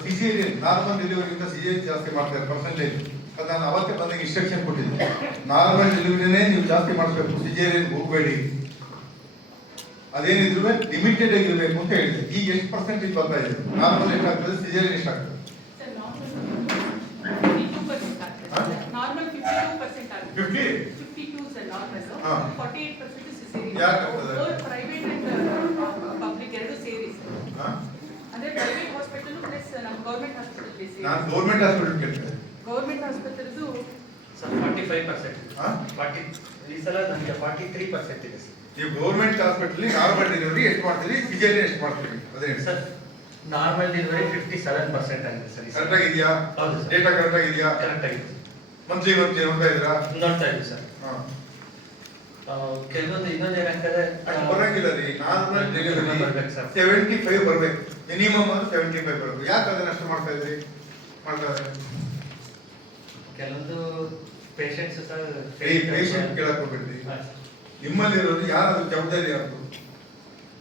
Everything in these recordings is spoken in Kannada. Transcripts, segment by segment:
ಸಿಜೇರಿಯನ್ ನಾರ್ಮಲ್ ಡೆಲಿವರಿಗಿಂತ ಸಿಜೇರಿಯನ್ ಜಾಸ್ತಿ ಮಾಡ್ತಾರೆ ಪರ್ಸೆಂಟೇಜ್ ಅದು ನಾನು ಅವತ್ತೇ ಬಂದಾಗ ಇನ್ಸ್ಟ್ರಕ್ಷನ್ ಕೊಟ್ಟಿದ್ದೆ. ನಾರ್ಮಲ್ ಡೆಲಿವರಿನೇ ನೀವು ಜಾಸ್ತಿ ಮಾಡಿಸ್ಬೇಕು ಸಿಜೇರಿಯನ್ ಹೋಗಬೇಡಿ. ಅದೇನಿದ್ರು ಲಿಮಿಟೆಡ್ ಆಗಿರಬೇಕು ಅಂತ ಹೇಳಿದೆ. ಈಗ ಎಷ್ಟು ಪರ್ಸೆಂಟೇಜ್ ಬರ್ತಾ ಇದೆ? ನಾರ್ಮಲ್ ಎಷ್ಟಾಗ್ತದೆ ಸಿಜೇರಿಯನ್ ಎಷ್ಟಾಗ್ತದೆ ಯಾಕೆ ಫಿಫ್ಟಿ ಟೂ ಪರ್ಸೆಂಟ್ ಆಗುತ್ತೆ ನಾರ್ಮಲ್ ಫಿಫ್ಟಿ ಟೂ ಪರ್ಸೆಂಟ್ ಆಗುತ್ತೆ 50? ಫಿಫ್ಟಿ ಟೂ ಸರ್ ನಾರ್ಮಲ್ ಹಾ. ಫಾರ್ಟಿ ಏಟ್ ಪರ್ಸೆಂಟ್ ಸಿಸೇರಿಯನ್ ಯಾಕೆ ಆಗ್ತದೆ? ಪ್ರೈವೇಟ್ ಅಂಡ್ ಪಬ್ಲಿಕ್ ಎರಡು ಸೇರಿ ಸರ್ ಹಾ? ಅಂದ್ರೆ ಪ್ರೈವೇಟ್ ಹಾಸ್ಪಿಟಲ್ ಪ್ಲಸ್ ನಮ್ಮ ಗೌರ್ಮೆಂಟ್ ಹಾಸ್ಪಿಟಲ್ ನಾನು ಗೌರ್ಮೆಂಟ್ ಹಾಸ್ಪಿಟಲ್ ಕೇಳ್ತೀನಿ. ಗೌರ್ಮೆಂಟ್ ಹಾಸ್ಪಿಟಲ್ದು ಸರ್ ಫಾರ್ಟಿ ಫೈವ್ ಪರ್ಸೆಂಟ್ ಹಾ? ಫಾರ್ಟಿ ಈ ಸಲ ನನಗೆ ಫಾರ್ಟಿ ತ್ರೀ ಪರ್ಸೆಂಟ್ ಇದೆ ಸರ್. ನೀವು ಗೌರ್ಮೆಂಟ್ ಹಾಸ್ಪಿಟಲ್ ನಾರ್ಮಲ್ ಡೆಲಿವರಿ ಎಷ್ಟು ಮಾಡ್ತೀರಿ ಸಿಜೇರಿಯನ್ ಎಷ್ಟು ಮಾಡ್ತೀರಿ? ಅದೇ sir normal delivery fifty seven percent ಆಗಿದೆ ಸರ್ ಕರೆಕ್ಟ್ ಆಗಿದೆಯಾ? ಹೌದು ಸರ್. ಡೇಟಾ ಕರೆಕ್ಟ್ ಆಗಿದೆಯಾ? ಕರೆಕ್ಟ್ ಆಗಿದೆ ಮಂತ್ಲಿ ಮಂತ್ಲಿ ನೋಡ್ತಾ ಇದ್ದೀರಾ? ನೋಡ್ತಾ ಇದ್ದೀವಿ ಸರ್. ಹಾಂ. ಆ, ಕೆಲವೊಂದು ಇನ್ನೊಂದು ಏನಂತಾರೆ ಪರವಾಗಿಲ್ಲ ಬರಂಗಿಲ್ಲ ರೀ. ನಾರ್ಮಲ್ ಡೆಲಿವರಿ ಬರ್ಬೇಕು ಸರ್. ಸೆವೆಂಟಿ ಫೈವ್ ಬರ್ಬೇಕು. ಮಿನಿಮಮ್ ಸೆವೆಂಟಿ ಫೈವ್ ಬರಬೇಕು ಯಾಕೆ ಅದನ್ನ ಅಷ್ಟು ಮಾಡ್ತಾ ಇದ್ರಿ? ಮಾಡ್ತಾ ಇದ್ದಾರೆ ಕೆಲವೊಂದು ಪೇಷಂಟ್ಸ್ ಸರ್ ಪೇಷಂಟ್ ಕೇಳಕ್ ಹೋಗ್ಬಿಡ್ತೀವಿ ನಿಮ್ಮಲ್ಲಿ ಇರೋದು ಯಾರು ಜವಾಬ್ದಾರಿ ಯಾರು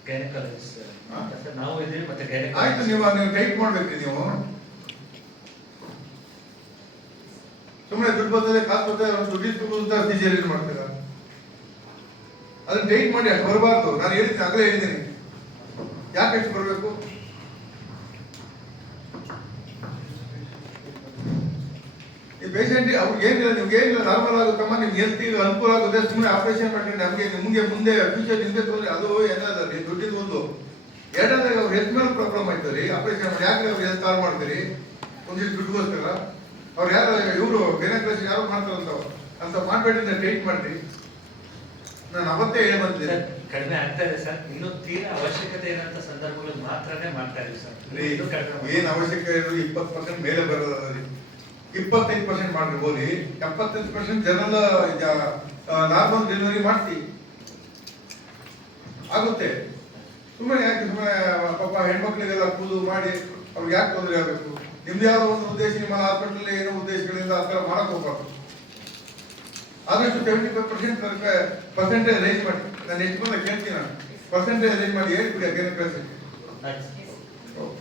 ಗೈನಕಾಲಜಿಸ್ಟ್ ನಾವು ಇದ್ದೀವಿ ಮತ್ತೆ ಆಯ್ತು ನೀವು ನೀವು ಟೈಪ್ ಮಾಡ್ಬೇಕು ನೀವು. ಸುಮ್ಮನೆ ದುಡ್ಡು ಬರ್ತದೆ ಕಾಸು ಬರ್ತದೆ ದುಡ್ಡು ಅಂತ ಸಿಜೇರಿಯನ್ ಮಾಡ್ತೀರಾ? ಅದನ್ನ ಟೈಟ್ ಮಾಡಿ ಅಷ್ಟು ಬರಬಾರ್ದು. ನಾನು ಹೇಳ್ತೀನಿ ಆಗಲೇ ಹೇಳ್ತೀನಿ ಯಾಕೆ ಎಷ್ಟು ಬರಬೇಕು ಈ ಪೇಷಂಟ್ ಅವ್ರಿಗೆ ಏನಿಲ್ಲ ನಿಮ್ಗೆ ಏನಿಲ್ಲ ನಾರ್ಮಲ್ ಆಗುತ್ತಮ್ಮ ನಿಮ್ಗೆ ಹೆಲ್ತಿಗೆ ಅನುಕೂಲ ಆಗುತ್ತೆ ಸುಮ್ಮನೆ ಆಪರೇಷನ್ ಮಾಡಿ ನಮಗೆ ನಿಮಗೆ ಮುಂದೆ ಫ್ಯೂಚರ್ ನಿಮಗೆ ತೊಂದರೆ ಅದು ಏನಾದ್ರೆ ದುಡ್ಡಿದ್ದು ಒಂದು. ಎರಡನೇ ಅವ್ರ ಹೆಲ್ತ್ ಮೇಲೆ ಪ್ರಾಬ್ಲಮ್ ಆಯ್ತು ರೀ ಆಪರೇಷನ್ ಮಾಡಿ. ಯಾಕೆ ಅವ್ರು ಹೆಲ್ತ್ ಕಾಲ್ ಮಾಡ್ತೀರಿ ಒಂದಿಷ್ಟು ದುಡ್ಡುಗೋಸ್ಕರ ಅವ್ರು ಯಾರು ಇವರು ಗೈನಕಾಲಜಿ ಯಾರು ಮಾಡ್ತಾರಂತ ಅಂತ ಮಾಡಬೇಡಿ ಅಂತ ಟ್ರೀಟ್ ಮಾಡಿರಿ. ನಾನು ಅವತ್ತೇ ಹೇಳಿ ಬಂದಿದ್ದೆ ಕಡಿಮೆ ಆಗ್ತಾ ಇದೆ ಸರ್. ಇನ್ನು ತೀರಾ ಅವಶ್ಯಕತೆ ಏನಂತ ಸಂದರ್ಭಗಳಲ್ಲಿ ಮಾತ್ರನೇ ಮಾಡ್ತಾ ಇದೀವಿ ಸರ್. ಏನು ಅವಶ್ಯಕತೆ ಇರೋದು ಇಪ್ಪತ್ತು ಪರ್ಸೆಂಟ್ ಮೇಲೆ ಬರೋದ ರೀ. ಇಪ್ಪತ್ತೈದು ಪರ್ಸೆಂಟ್ ಮಾಡ್ರಿ ಹೋಗಿ ಎಪ್ಪತ್ತೈದು ಪರ್ಸೆಂಟ್ ಜನರಲ್ ನಾರ್ಮಲ್ ಡೆಲಿವರಿ ಮಾಡ್ತಿ ಆಗುತ್ತೆ. ಸುಮ್ಮನೆ ಯಾಕೆ ಸುಮ್ಮನೆ ಪಾಪ ಹೆಣ್ಮಕ್ಳಿಗೆಲ್ಲ ಕೂದು ಮಾಡಿ ಅವ್ರಿಗೆ ಯಾಕೆ ತೊಂದರೆ ಆಗಬೇಕು? ನಿಮ್ದು ಯಾವ ಒಂದು ಉದ್ದೇಶ ನಿಮ್ಮ ಹಾಸ್ಪಿಟಲ್ ಏನೋ ಉದ್ದೇಶಗಳಿಂದ ಆ ಥರ ಮಾಡಕ್ ಹೋಗ್ಬಾರ್ದು. ಆದಷ್ಟು seventy five percent percentage range ಮಾಡಿ. ನಾನು ಎಷ್ಟು ಬಂದ ಕೇಳ್ತೀನಿ ನಾನು. ಪರ್ಸೆಂಟೇಜ್ ರೇಂಜ್ ಮಾಡಿ ಹೇಳ್ಬಿಡಿ ಅದೇನು ಕಳಿಸಿ ಆಯ್ತು ಸರ್.